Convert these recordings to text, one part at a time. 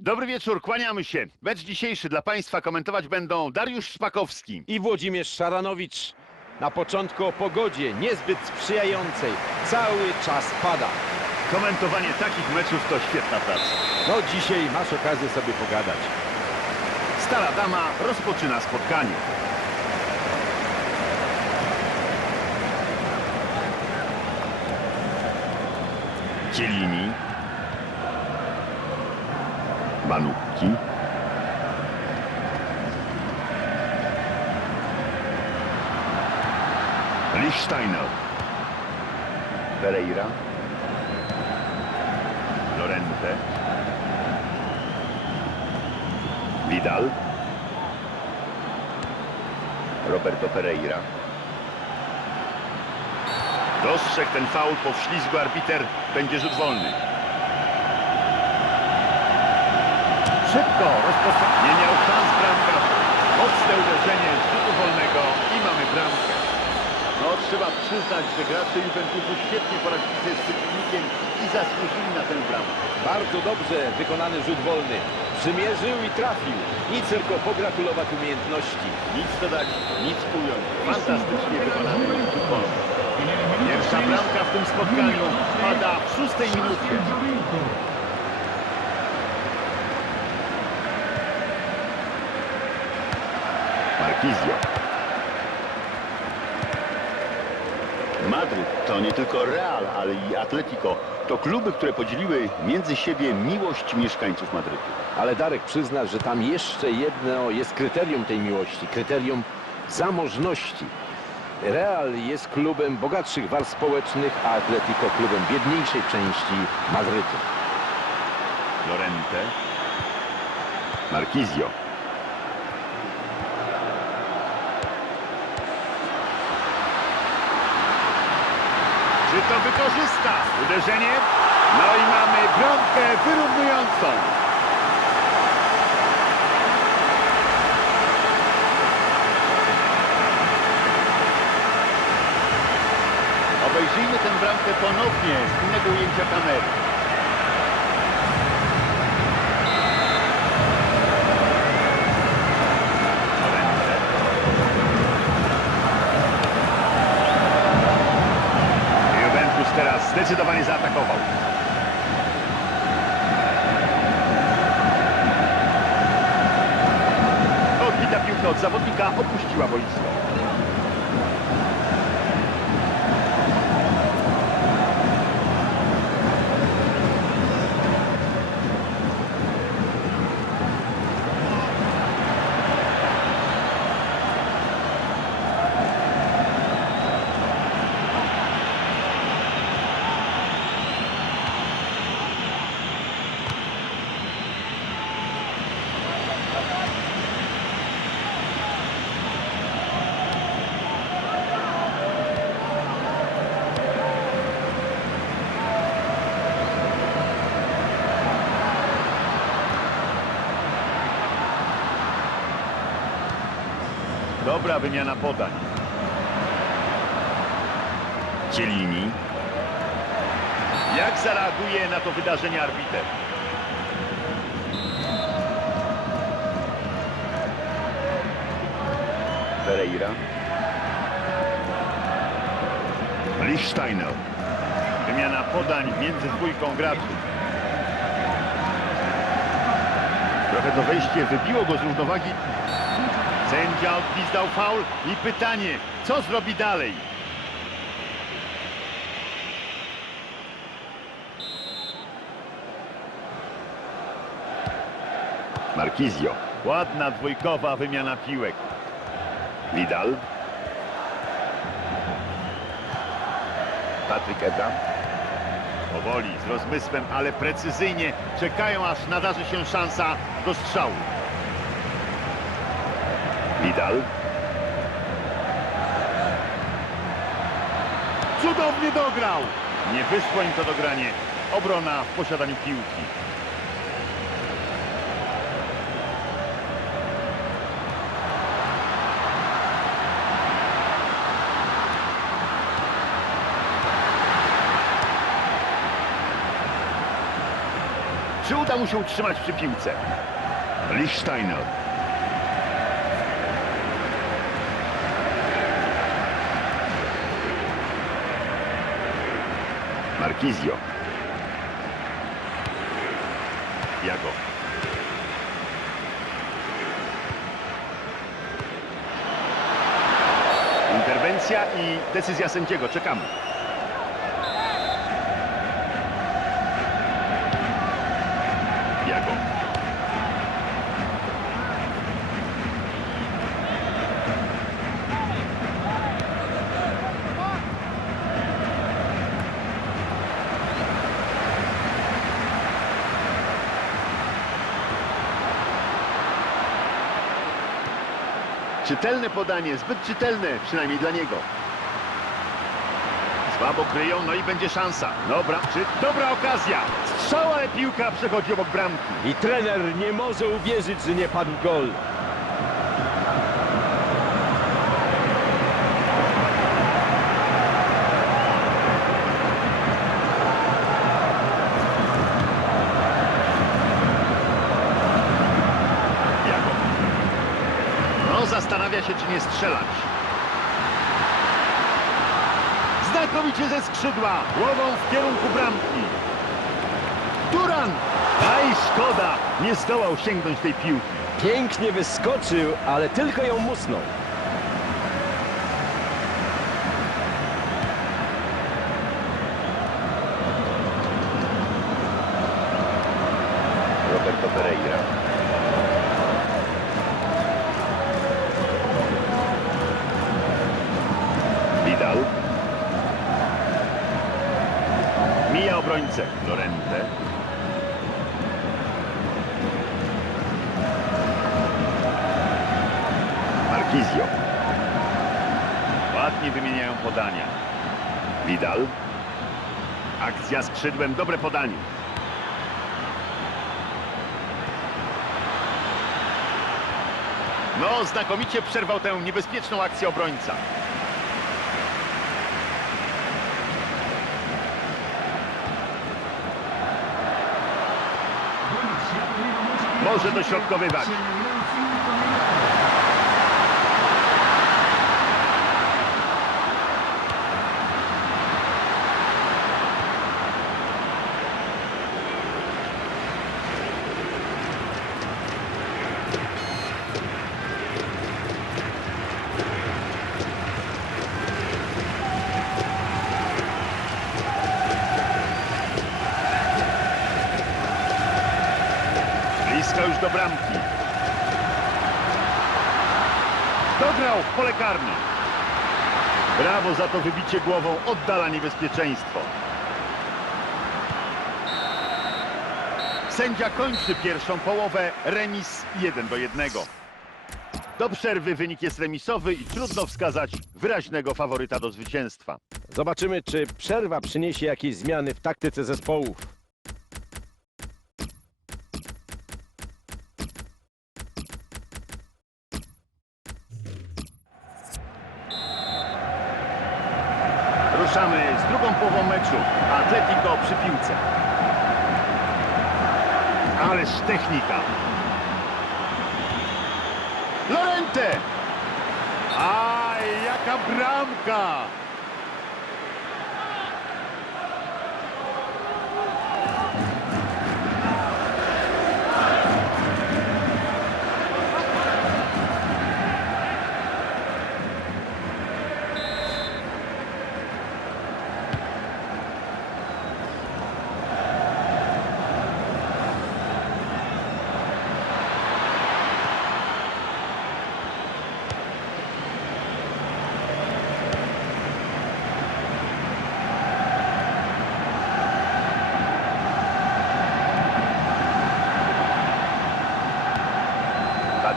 Dobry wieczór, kłaniamy się. Mecz dzisiejszy dla Państwa komentować będą Dariusz Szpakowski. i Włodzimierz Szaranowicz. Na początku o pogodzie niezbyt sprzyjającej. Cały czas pada. Komentowanie takich meczów to świetna praca. No dzisiaj masz okazję sobie pogadać. Stara dama rozpoczyna spotkanie. Cielini. Banukki. Lichsteiner. Pereira. Lorente. Vidal. Roberto Pereira. Dostrzegł ten faul po wślizgu arbiter. Będzie rzut wolny. Szybko rozpoczął. Nie miał szans bramkarz. Mocne uderzenie z rzutu wolnego i mamy bramkę. No trzeba przyznać, że gracze Juventusu świetnie poradzili sobie z przeciwnikiem i zasłużyli na tę bramkę. Bardzo dobrze wykonany rzut wolny. Przymierzył i trafił. Nic tylko pogratulować umiejętności. Nic dodać, nic ująć. Fantastycznie wykonany rzut wolny. Pierwsza bramka w tym spotkaniu pada w szóstej minucie. Marquizio. Madryt to nie tylko Real, ale i Atletico. To kluby, które podzieliły między siebie miłość mieszkańców Madrytu. Ale Darek przyzna, że tam jeszcze jedno jest kryterium tej miłości. Kryterium zamożności. Real jest klubem bogatszych warstw społecznych, a Atletico klubem biedniejszej części Madrytu. Lorente. Marquizio. To wykorzysta? Uderzenie. No i mamy bramkę wyrównującą. Obejrzyjmy tę bramkę ponownie z innego ujęcia kamery. Lorente. Juventus teraz zdecydowanie zaatakował. Odbita piłka od zawodnika opuściła boisko. Dobra wymiana podań. Cielini. Jak zareaguje na to wydarzenie arbiter? Pereira. Lichsteiner. Wymiana podań między dwójką graczy. Trochę to wejście wybiło go z równowagi. Sędzia odgwizdał faul i pytanie, co zrobi dalej? Marquizio. Ładna dwójkowa wymiana piłek. Vidal. Patryk Ebra. Powoli, z rozmysłem, ale precyzyjnie czekają, aż nadarzy się szansa do strzału. Vidal. Cudownie dograł! Nie wyszło im to dogranie. Obrona w posiadaniu piłki. Czy uda mu się utrzymać przy piłce? Lichsteiner. Marquizio. Jago. Interwencja i decyzja sędziego. Czekamy. Jago. Czytelne podanie, zbyt czytelne, przynajmniej dla niego. Słabo kryją, no i będzie szansa. Dobra, czy dobra okazja. Strzał, ale piłka przechodzi obok bramki. I trener nie może uwierzyć, że nie padł gol. Jago. No, zastanawia się, czy nie strzelać. Znakomicie ze skrzydła, głową w kierunku bramki. Duran! Aj, szkoda, nie zdołał sięgnąć tej piłki. Pięknie wyskoczył, ale tylko ją musnął. Roberto Pereira. Lorente. Marquizio. Ładnie wymieniają podania. Vidal. Akcja skrzydłem, dobre podanie. No, znakomicie przerwał tę niebezpieczną akcję obrońca. Może dośrodkowywać. Blisko już do bramki. Dograł w pole karne. Brawo za to wybicie głową. Oddala niebezpieczeństwo. Sędzia kończy pierwszą połowę. Remis 1 do 1. Do przerwy wynik jest remisowy i trudno wskazać wyraźnego faworyta do zwycięstwa. Zobaczymy, czy przerwa przyniesie jakieś zmiany w taktyce zespołów. Ruszamy z drugą połową meczu. Atletico przy piłce. Technika. Lorente! Aj, jaka bramka!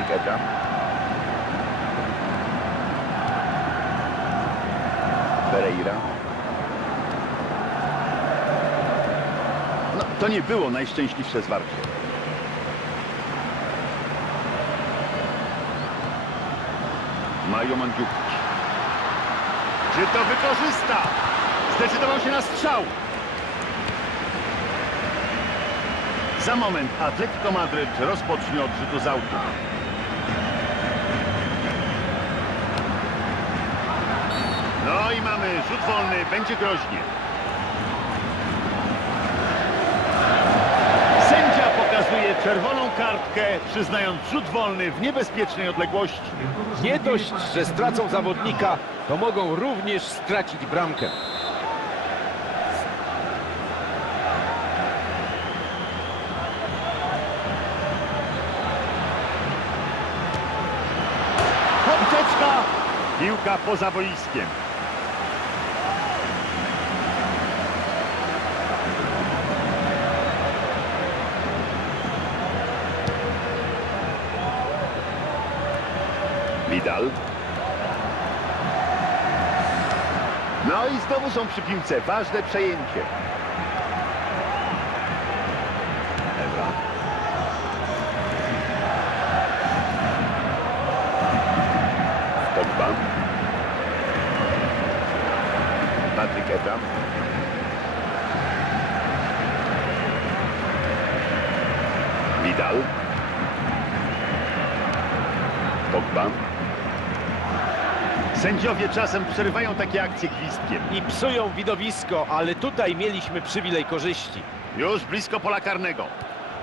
Eka. Pereira. No, to nie było najszczęśliwsze zwarcie. Mario Mandzukic. Czy to wykorzysta? Zdecydował się na strzał. Za moment Atletico Madryt rozpocznie od rzutu z autu. No i mamy rzut wolny, będzie groźnie. Sędzia pokazuje czerwoną kartkę, przyznając rzut wolny w niebezpiecznej odległości. Nie dość, że stracą zawodnika, to mogą również stracić bramkę. Piłka poza boiskiem. Vidal. No i znowu są przy piłce. Ważne przejęcie. Ewa. Pogba. Patryk Ebram. Vidal. Pogba. Sędziowie czasem przerywają takie akcje gwizdkiem. I psują widowisko, ale tutaj mieliśmy przywilej korzyści. Już blisko pola karnego.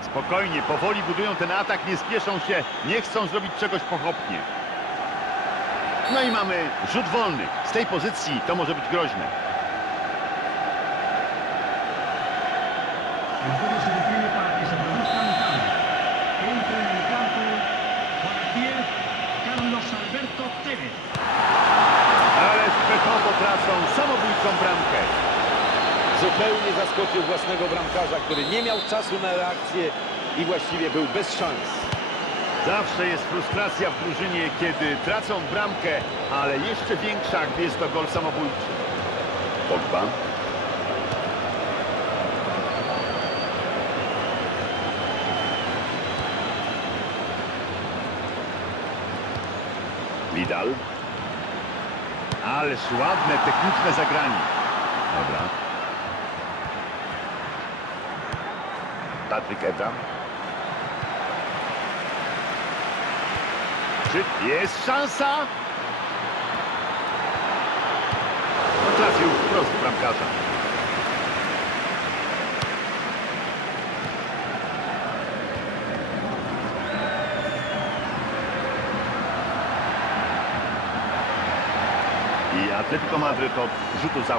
Spokojnie, powoli budują ten atak, nie spieszą się, nie chcą zrobić czegoś pochopnie. No i mamy rzut wolny. Z tej pozycji to może być groźne. Własnego bramkarza, który nie miał czasu na reakcję i właściwie był bez szans. Zawsze jest frustracja w drużynie, kiedy tracą bramkę, ale jeszcze większa, gdy jest to gol samobójczy. Pogba. Vidal. Ależ ładne, techniczne zagranie. Dobra. Patryk Ebram. Czy jest szansa? No trafił wprost bramkarza. I Atletico Madryt od rzutu z.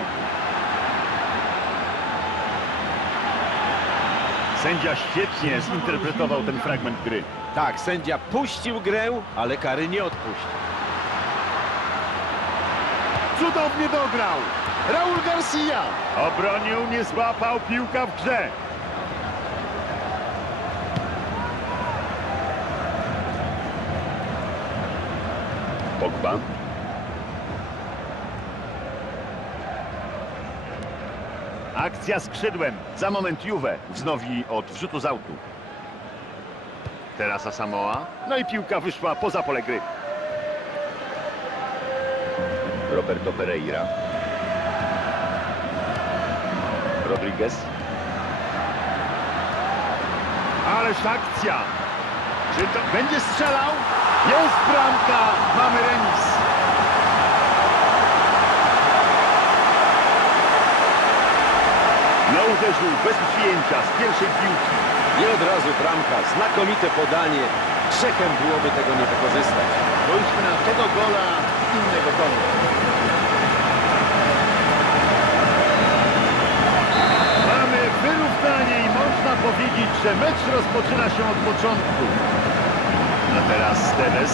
Sędzia świetnie zinterpretował ten fragment gry. Tak, sędzia puścił grę, ale kary nie odpuścił. Cudownie dograł. Raul Garcia. Obronił, nie złapał, piłka w grze. Pogba. Akcja skrzydłem. Za moment Juve wznowi od wrzutu z autu. Teraz Asamoah. No i piłka wyszła poza pole gry. Roberto Pereira. Rodriguez. Ależ akcja! Czy to będzie strzelał? Jest bramka! Mamy remis. No uderzył bez przyjęcia z pierwszej piłki. I od razu bramka, znakomite podanie. Grzechem byłoby tego nie wykorzystać. Spójrzmy na tego gola z innego kąta. Mamy wyrównanie i można powiedzieć, że mecz rozpoczyna się od początku. A teraz Tevez.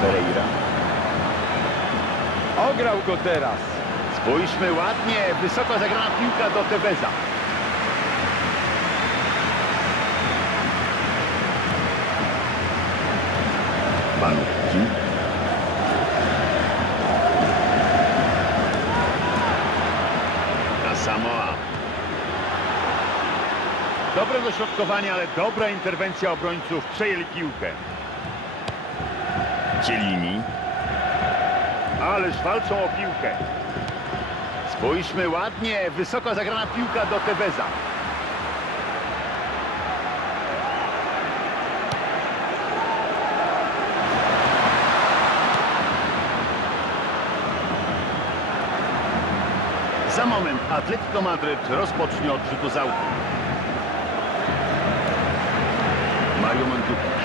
Pereira. Ograł go teraz. Spójrzmy ładnie, wysoko zagrana piłka do Teveza. Panucci. Na Samoa. Dobre dośrodkowanie, ale dobra interwencja obrońców. Przejęli piłkę. Cielini. Ależ walczą o piłkę. Spójrzmy ładnie, wysoko zagrana piłka do Teveza. Za moment Atletico Madryt rozpocznie od rzutu z autu. Mario Mandzukic.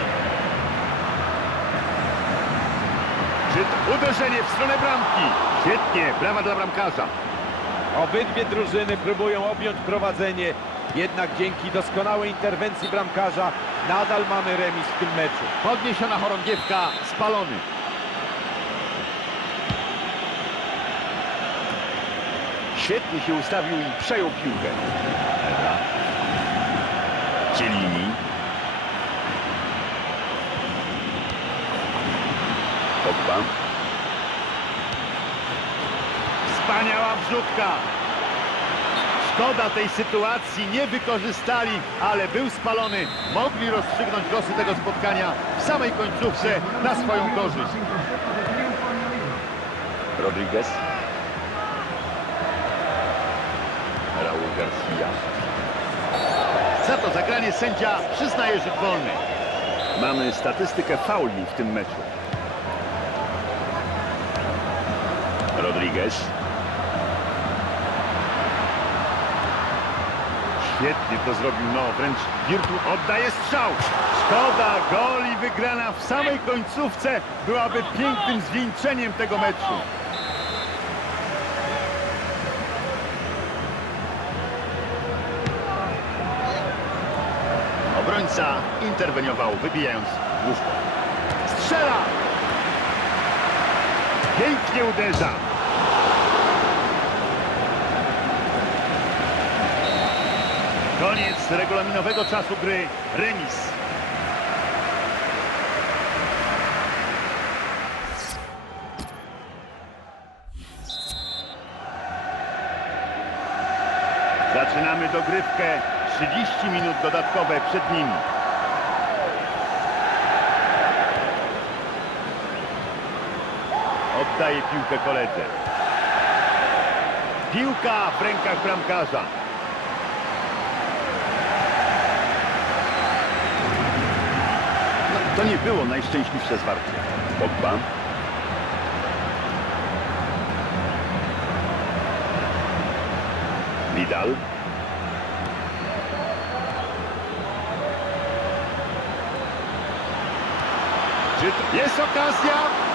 Rzut uderzenie w stronę bramki. Świetnie, brawa dla bramkarza. Obydwie drużyny próbują objąć prowadzenie, jednak dzięki doskonałej interwencji bramkarza nadal mamy remis w tym meczu. Podniesiona chorągiewka, spalony. Świetnie się ustawił i przejął piłkę. Cielini. Pogba. Wspaniała wrzutka. Szkoda tej sytuacji, nie wykorzystali, ale był spalony. Mogli rozstrzygnąć losy tego spotkania w samej końcówce na swoją korzyść. Rodriguez. Raúl Garcia. Za to zagranie sędzia przyznaje rzut wolny. Mamy statystykę fauli w tym meczu. Rodriguez. Świetnie to zrobił, no wręcz wirtu oddaje strzał. Szkoda, gol i wygrana w samej końcówce byłaby pięknym zwieńczeniem tego meczu. Obrońca interweniował, wybijając łóżko. Strzela! Pięknie uderza. Koniec regulaminowego czasu gry. Remis. Zaczynamy dogrywkę. 30 minut dodatkowe przed nimi. Oddaje piłkę koledze. Piłka w rękach bramkarza. To nie było najszczęśliwsze zwarcie. Pogba. Vidal. Jest okazja?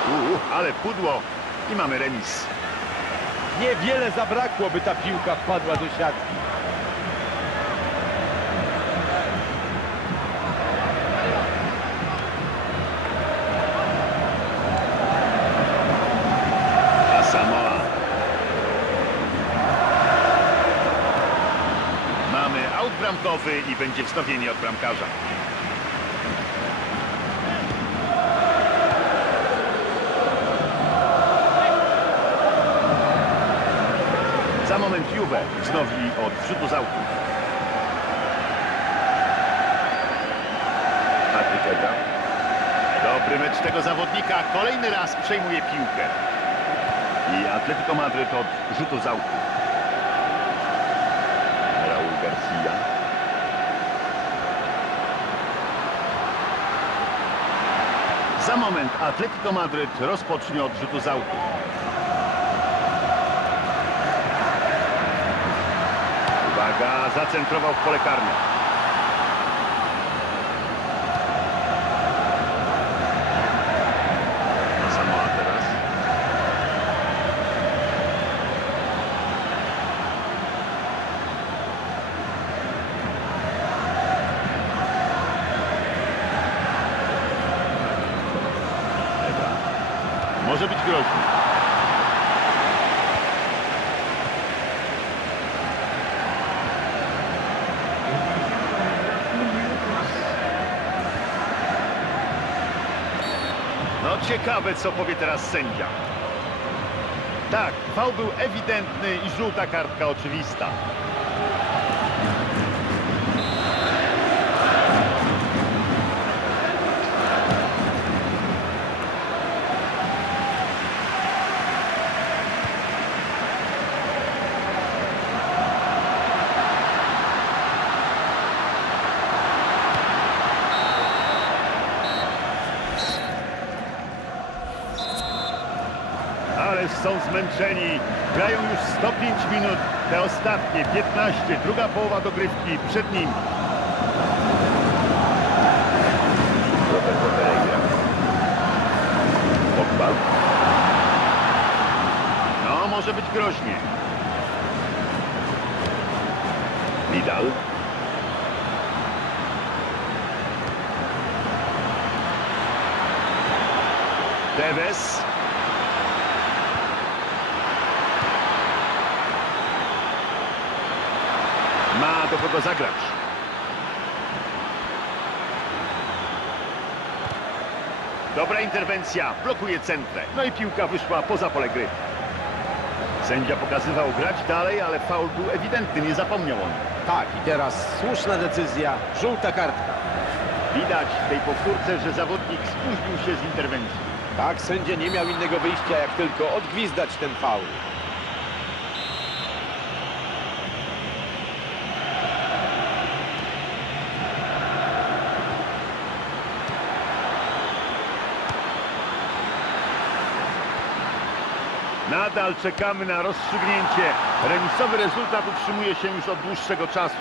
Uuu, ale pudło. I mamy remis. Niewiele zabrakło, by ta piłka wpadła do siatki. A Samoa. Mamy aut bramkowy i będzie wznowienie od bramkarza. Za moment Juve wznowi od rzutu z autu. Dobry mecz tego zawodnika. Kolejny raz przejmuje piłkę. I Atletico Madryt od rzutu z. Raúl Garcia. Za moment Atletico Madryt rozpocznie od rzutu z autu. Uwaga, zacentrował w pole karne. Samoa teraz. Ebra. Może być groźny. Un minuto más. No ciekawe, co powie teraz sędzia. Tak, fał był ewidentny i żółta kartka oczywista. Ale Ależ są zmęczeni. Grają już 105 minut, te ostatnie 15, druga połowa dogrywki przed. Pogba. No, może być groźnie. Vidal. Tevez. Ma do kogo zagrać. Dobra interwencja, blokuje centrę. No i piłka wyszła poza pole gry. Sędzia pokazywał grać dalej, ale faul był ewidentny, nie zapomniał on. Tak, i teraz słuszna decyzja. Żółta kartka. Widać w tej powtórce, że zawodnik spóźnił się z interwencji. Tak, sędzia nie miał innego wyjścia, jak tylko odgwizdać ten faul. Nadal czekamy na rozstrzygnięcie. Remisowy rezultat utrzymuje się już od dłuższego czasu.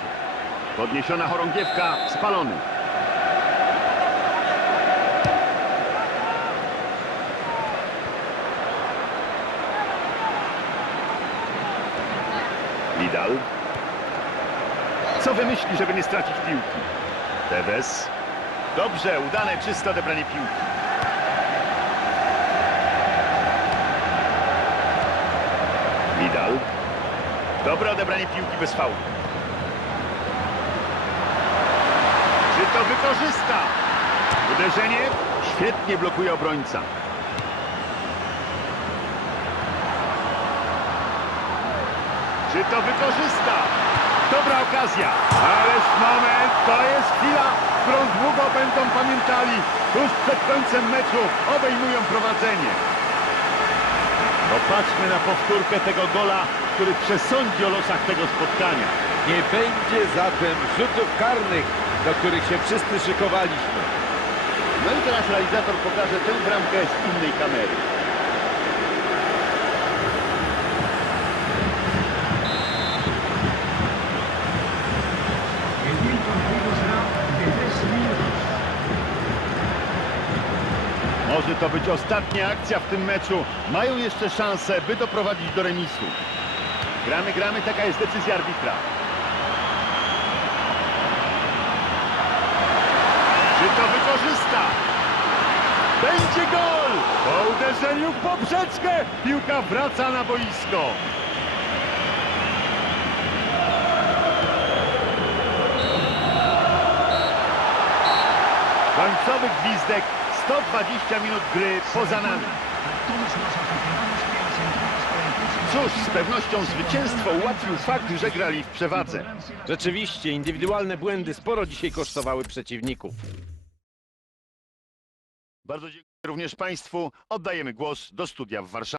Podniesiona chorągiewka, spalony. Vidal. Co wymyśli, żeby nie stracić piłki? Tevez. Dobrze, udane, czyste odebranie piłki. Vidal. Dobre odebranie piłki bez faulu. Czy to wykorzysta? Uderzenie świetnie blokuje obrońca. Czy to wykorzysta? Dobra okazja. Ależ moment, to jest chwila, którą długo będą pamiętali. Tuż przed końcem meczu obejmują prowadzenie. Popatrzmy na powtórkę tego gola, który przesądzi o losach tego spotkania. Nie będzie zatem rzutów karnych, do których się wszyscy szykowaliśmy. No i teraz realizator pokaże tę bramkę z innej kamery. El tiempo de juego será de 3 minutos. Może to być ostatnia akcja w tym meczu. Mają jeszcze szansę, by doprowadzić do remisu. Gramy, gramy, taka jest decyzja arbitra. Czy to wykorzysta? Będzie gol! Po uderzeniu w poprzeczkę piłka wraca na boisko. Końcowy gwizdek, 120 minut gry poza nami. Cóż, z pewnością zwycięstwo ułatwił fakt, że grali w przewadze. Rzeczywiście, indywidualne błędy sporo dzisiaj kosztowały przeciwników. Bardzo dziękuję również Państwu. Oddajemy głos do studia w Warszawie.